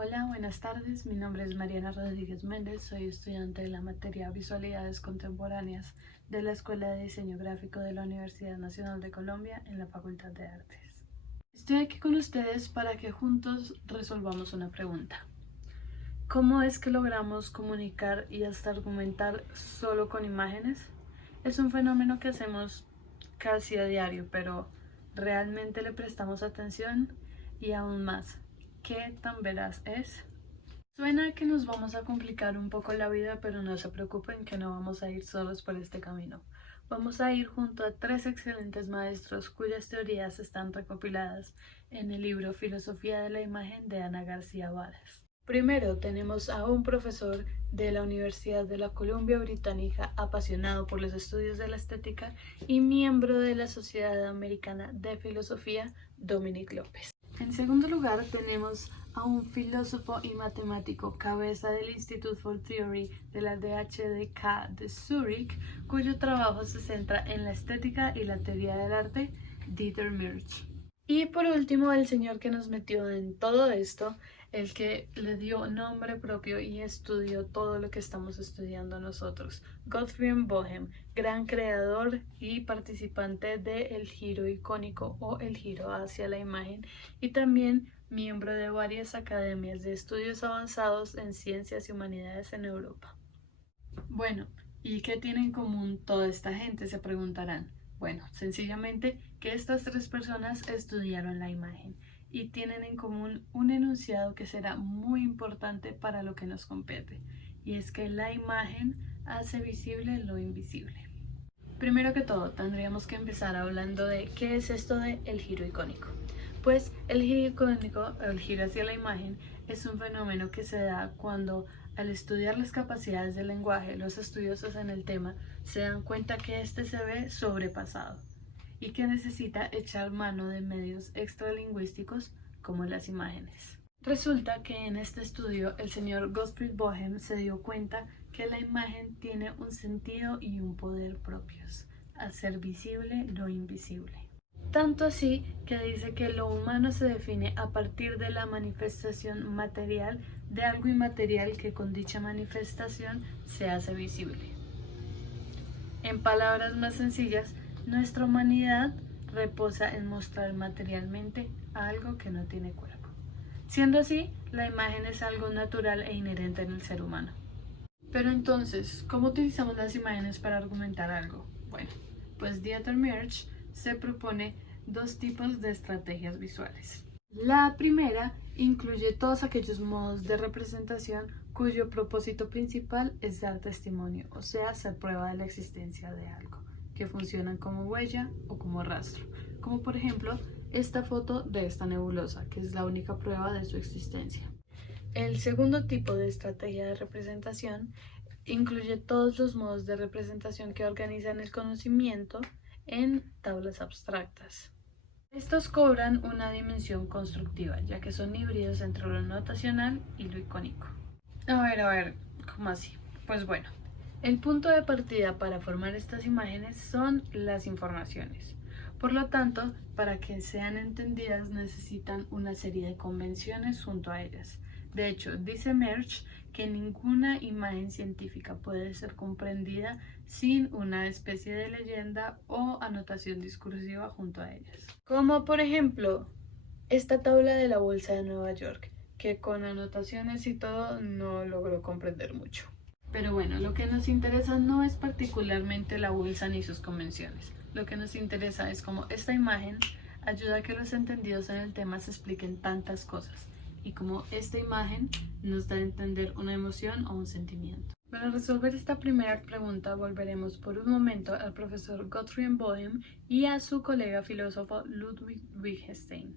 Hola, buenas tardes. Mi nombre es Mariana Rodríguez Méndez. Soy estudiante de la materia Visualidades Contemporáneas de la Escuela de Diseño Gráfico de la Universidad Nacional de Colombia en la Facultad de Artes. Estoy aquí con ustedes para que juntos resolvamos una pregunta. ¿Cómo es que logramos comunicar y hasta argumentar solo con imágenes? Es un fenómeno que hacemos casi a diario, pero ¿realmente le prestamos atención? Y aún más, ¿qué tan veraz es? Suena que nos vamos a complicar un poco la vida, pero no se preocupen que no vamos a ir solos por este camino. Vamos a ir junto a tres excelentes maestros cuyas teorías están recopiladas en el libro Filosofía de la Imagen de Ana García Varas. Primero tenemos a un profesor de la Universidad de la Columbia Británica apasionado por los estudios de la estética y miembro de la Sociedad Americana de Filosofía, Dominic López. En segundo lugar tenemos a un filósofo y matemático cabeza del Institute for Theory de la DHDK de Zurich, cuyo trabajo se centra en la estética y la teoría del arte, Dieter Mürch. Y por último, el señor que nos metió en todo esto, el que le dio nombre propio y estudió todo lo que estamos estudiando nosotros, Gottfried Bohem, gran creador y participante del giro icónico o el giro hacia la imagen, y también miembro de varias academias de estudios avanzados en ciencias y humanidades en Europa. Bueno, ¿y qué tiene en común toda esta gente? Se preguntarán. Bueno, sencillamente que estas tres personas estudiaron la imagen y tienen en común un enunciado que será muy importante para lo que nos compete, y es que la imagen hace visible lo invisible. Primero que todo, tendríamos que empezar hablando de qué es esto de el giro icónico. Pues el giro icónico, el giro hacia la imagen, es un fenómeno que se da cuando al estudiar las capacidades del lenguaje, los estudiosos en el tema se dan cuenta que éste se ve sobrepasado y que necesita echar mano de medios extralingüísticos como las imágenes. Resulta que en este estudio el señor Gottfried Bohem se dio cuenta que la imagen tiene un sentido y un poder propios, hacer visible lo invisible. Tanto así que dice que lo humano se define a partir de la manifestación material de algo inmaterial que con dicha manifestación se hace visible. En palabras más sencillas, nuestra humanidad reposa en mostrar materialmente algo que no tiene cuerpo. Siendo así, la imagen es algo natural e inherente en el ser humano. Pero entonces, ¿cómo utilizamos las imágenes para argumentar algo? Bueno, pues Dieter Mürch se propone dos tipos de estrategias visuales. La primera incluye todos aquellos modos de representación cuyo propósito principal es dar testimonio, o sea, ser prueba de la existencia de algo, que funcionan como huella o como rastro, como por ejemplo esta foto de esta nebulosa, que es la única prueba de su existencia. El segundo tipo de estrategia de representación incluye todos los modos de representación que organizan el conocimiento en tablas abstractas. Estos cobran una dimensión constructiva, ya que son híbridos entre lo notacional y lo icónico. A ver, ¿cómo así? Pues bueno, el punto de partida para formar estas imágenes son las informaciones. Por lo tanto, para que sean entendidas necesitan una serie de convenciones junto a ellas. De hecho, dice Mürch que ninguna imagen científica puede ser comprendida sin una especie de leyenda o anotación discursiva junto a ellas. Como por ejemplo, esta tabla de la bolsa de Nueva York, que con anotaciones y todo no logró comprender mucho. Pero bueno, lo que nos interesa no es particularmente la bolsa ni sus convenciones. Lo que nos interesa es cómo esta imagen ayuda a que los entendidos en el tema se expliquen tantas cosas, y cómo esta imagen nos da a entender una emoción o un sentimiento. Para resolver esta primera pregunta volveremos por un momento al profesor Gottfried Bohem y a su colega filósofo Ludwig Wittgenstein.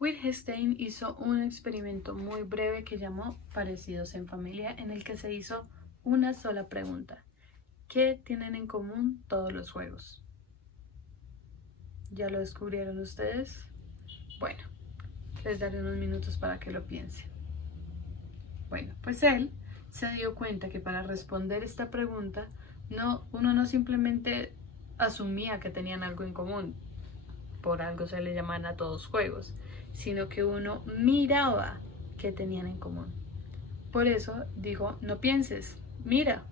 Wittgenstein hizo un experimento muy breve que llamó Parecidos en Familia, en el que se hizo una sola pregunta: ¿qué tienen en común todos los juegos? ¿Ya lo descubrieron ustedes? Bueno, les daré unos minutos para que lo piensen. Bueno, pues él se dio cuenta que para responder esta pregunta, uno no simplemente asumía que tenían algo en común, por algo se le llaman a todos juegos, sino que uno miraba que tenían en común. Por eso dijo, no pienses, mira.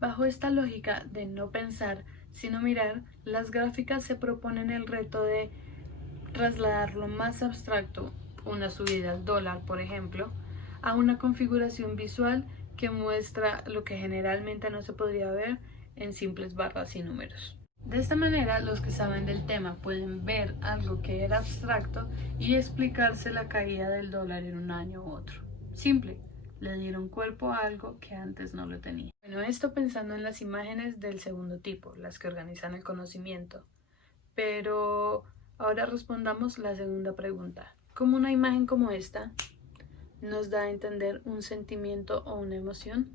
Bajo esta lógica de no pensar, sino mirar, las gráficas se proponen el reto de trasladar lo más abstracto, una subida al dólar, por ejemplo, a una configuración visual que muestra lo que generalmente no se podría ver en simples barras y números. De esta manera, los que saben del tema pueden ver algo que era abstracto y explicarse la caída del dólar en un año u otro. Simple, le dieron cuerpo a algo que antes no lo tenía. Bueno, esto pensando en las imágenes del segundo tipo, las que organizan el conocimiento. Pero ahora respondamos la segunda pregunta. ¿Cómo una imagen como esta nos da a entender un sentimiento o una emoción?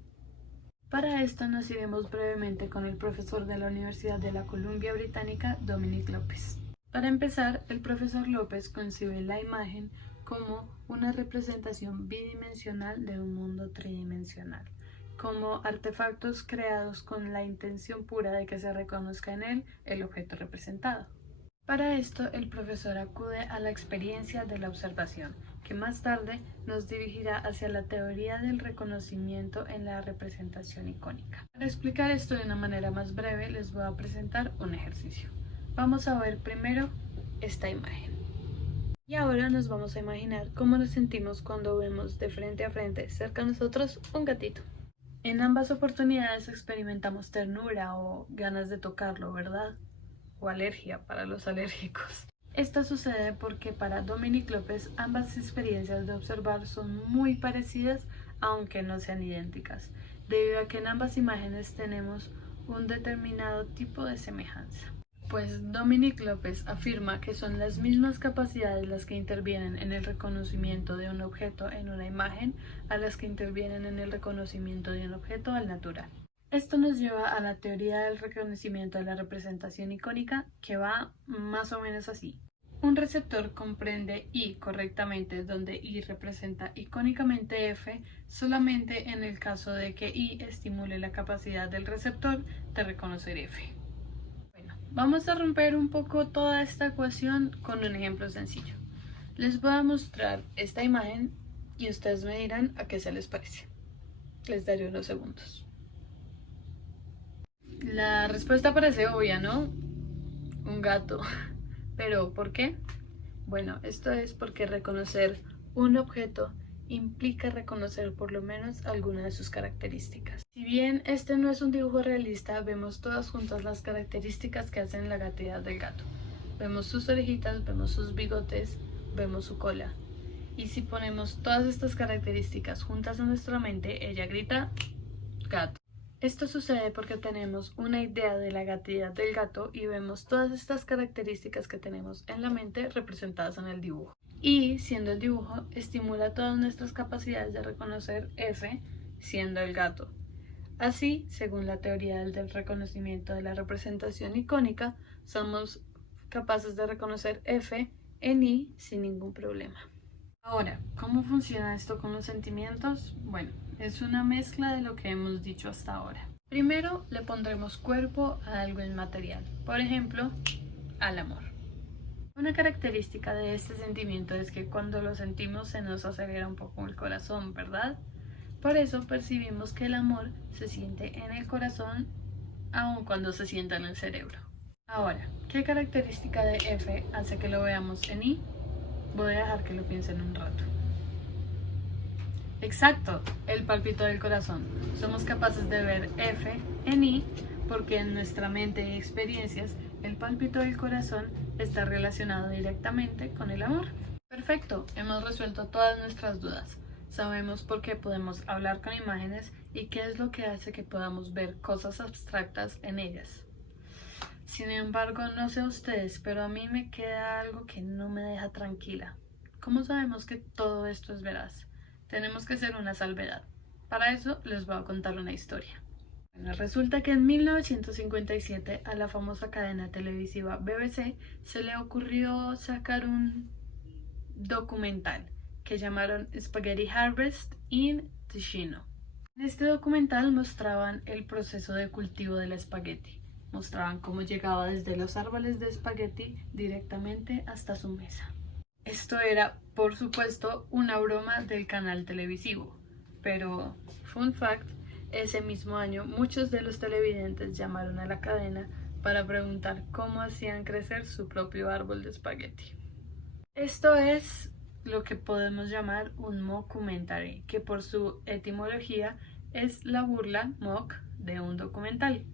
Para esto nos iremos brevemente con el profesor de la Universidad de la Columbia Británica, Dominic Lopez. Para empezar, el profesor Lopez concibe la imagen como una representación bidimensional de un mundo tridimensional, como artefactos creados con la intención pura de que se reconozca en él el objeto representado. Para esto, el profesor acude a la experiencia de la observación, que más tarde nos dirigirá hacia la teoría del reconocimiento en la representación icónica. Para explicar esto de una manera más breve, les voy a presentar un ejercicio. Vamos a ver primero esta imagen. Y ahora nos vamos a imaginar cómo nos sentimos cuando vemos de frente a frente, cerca de nosotros, un gatito. En ambas oportunidades experimentamos ternura o ganas de tocarlo, ¿verdad? O alergia para los alérgicos. Esto sucede porque para Dominic Lopez ambas experiencias de observar son muy parecidas, aunque no sean idénticas, debido a que en ambas imágenes tenemos un determinado tipo de semejanza. Pues Dominic Lopez afirma que son las mismas capacidades las que intervienen en el reconocimiento de un objeto en una imagen a las que intervienen en el reconocimiento de un objeto al natural. Esto nos lleva a la teoría del reconocimiento de la representación icónica, que va más o menos así. Un receptor comprende I correctamente donde I representa icónicamente F solamente en el caso de que I estimule la capacidad del receptor de reconocer F. Bueno, vamos a romper un poco toda esta ecuación con un ejemplo sencillo. Les voy a mostrar esta imagen y ustedes me dirán a qué se les parece. Les daré unos segundos. La respuesta parece obvia, ¿no? Un gato. ¿Pero por qué? Bueno, esto es porque reconocer un objeto implica reconocer por lo menos alguna de sus características. Si bien este no es un dibujo realista, vemos todas juntas las características que hacen la gatidad del gato. Vemos sus orejitas, vemos sus bigotes, vemos su cola. Y si ponemos todas estas características juntas en nuestra mente, ella grita gato. Esto sucede porque tenemos una idea de la gatidad del gato y vemos todas estas características que tenemos en la mente representadas en el dibujo. Y, siendo el dibujo, estimula todas nuestras capacidades de reconocer F, siendo el gato. Así, según la teoría del reconocimiento de la representación icónica, somos capaces de reconocer F en I sin ningún problema. Ahora, ¿cómo funciona esto con los sentimientos? Bueno, es una mezcla de lo que hemos dicho hasta ahora. Primero le pondremos cuerpo a algo inmaterial, por ejemplo, al amor. Una característica de este sentimiento es que cuando lo sentimos se nos acelera un poco el corazón, ¿verdad? Por eso percibimos que el amor se siente en el corazón aun cuando se sienta en el cerebro. Ahora, ¿qué característica de F hace que lo veamos en I? Voy a dejar que lo piensen un rato. Exacto, el pálpito del corazón. Somos capaces de ver F en I porque en nuestra mente y experiencias el pálpito del corazón está relacionado directamente con el amor. Perfecto, hemos resuelto todas nuestras dudas. Sabemos por qué podemos hablar con imágenes y qué es lo que hace que podamos ver cosas abstractas en ellas. Sin embargo, no sé ustedes, pero a mí me queda algo que no me deja tranquila. ¿Cómo sabemos que todo esto es veraz? Tenemos que hacer una salvedad. Para eso les voy a contar una historia. Bueno, resulta que en 1957 a la famosa cadena televisiva BBC se le ocurrió sacar un documental que llamaron Spaghetti Harvest in Ticino. En este documental mostraban el proceso de cultivo del espagueti. Mostraban cómo llegaba desde los árboles de espagueti directamente hasta su mesa. Esto era por supuesto, una broma del canal televisivo. Pero, fun fact, ese mismo año muchos de los televidentes llamaron a la cadena para preguntar cómo hacían crecer su propio árbol de espagueti. Esto es lo que podemos llamar un mockumentary, que por su etimología es la burla mock de un documental.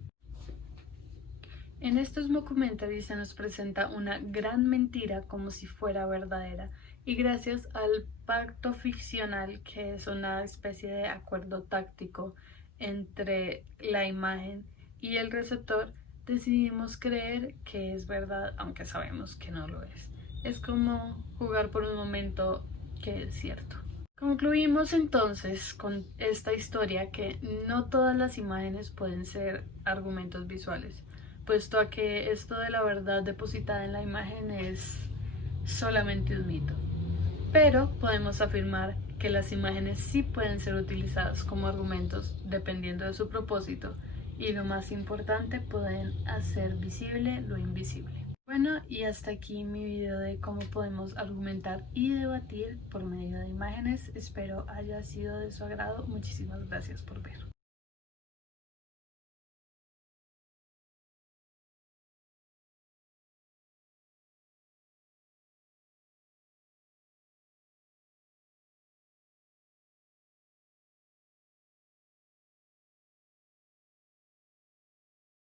En estos mockumentaries se nos presenta una gran mentira como si fuera verdadera, y gracias al pacto ficcional, que es una especie de acuerdo táctico entre la imagen y el receptor, decidimos creer que es verdad, aunque sabemos que no lo es. Es como jugar por un momento que es cierto. Concluimos entonces con esta historia que no todas las imágenes pueden ser argumentos visuales, puesto a que esto de la verdad depositada en la imagen es solamente un mito. Pero podemos afirmar que las imágenes sí pueden ser utilizadas como argumentos dependiendo de su propósito, y lo más importante, pueden hacer visible lo invisible. Bueno, y hasta aquí mi video de cómo podemos argumentar y debatir por medio de imágenes. Espero haya sido de su agrado. Muchísimas gracias por ver.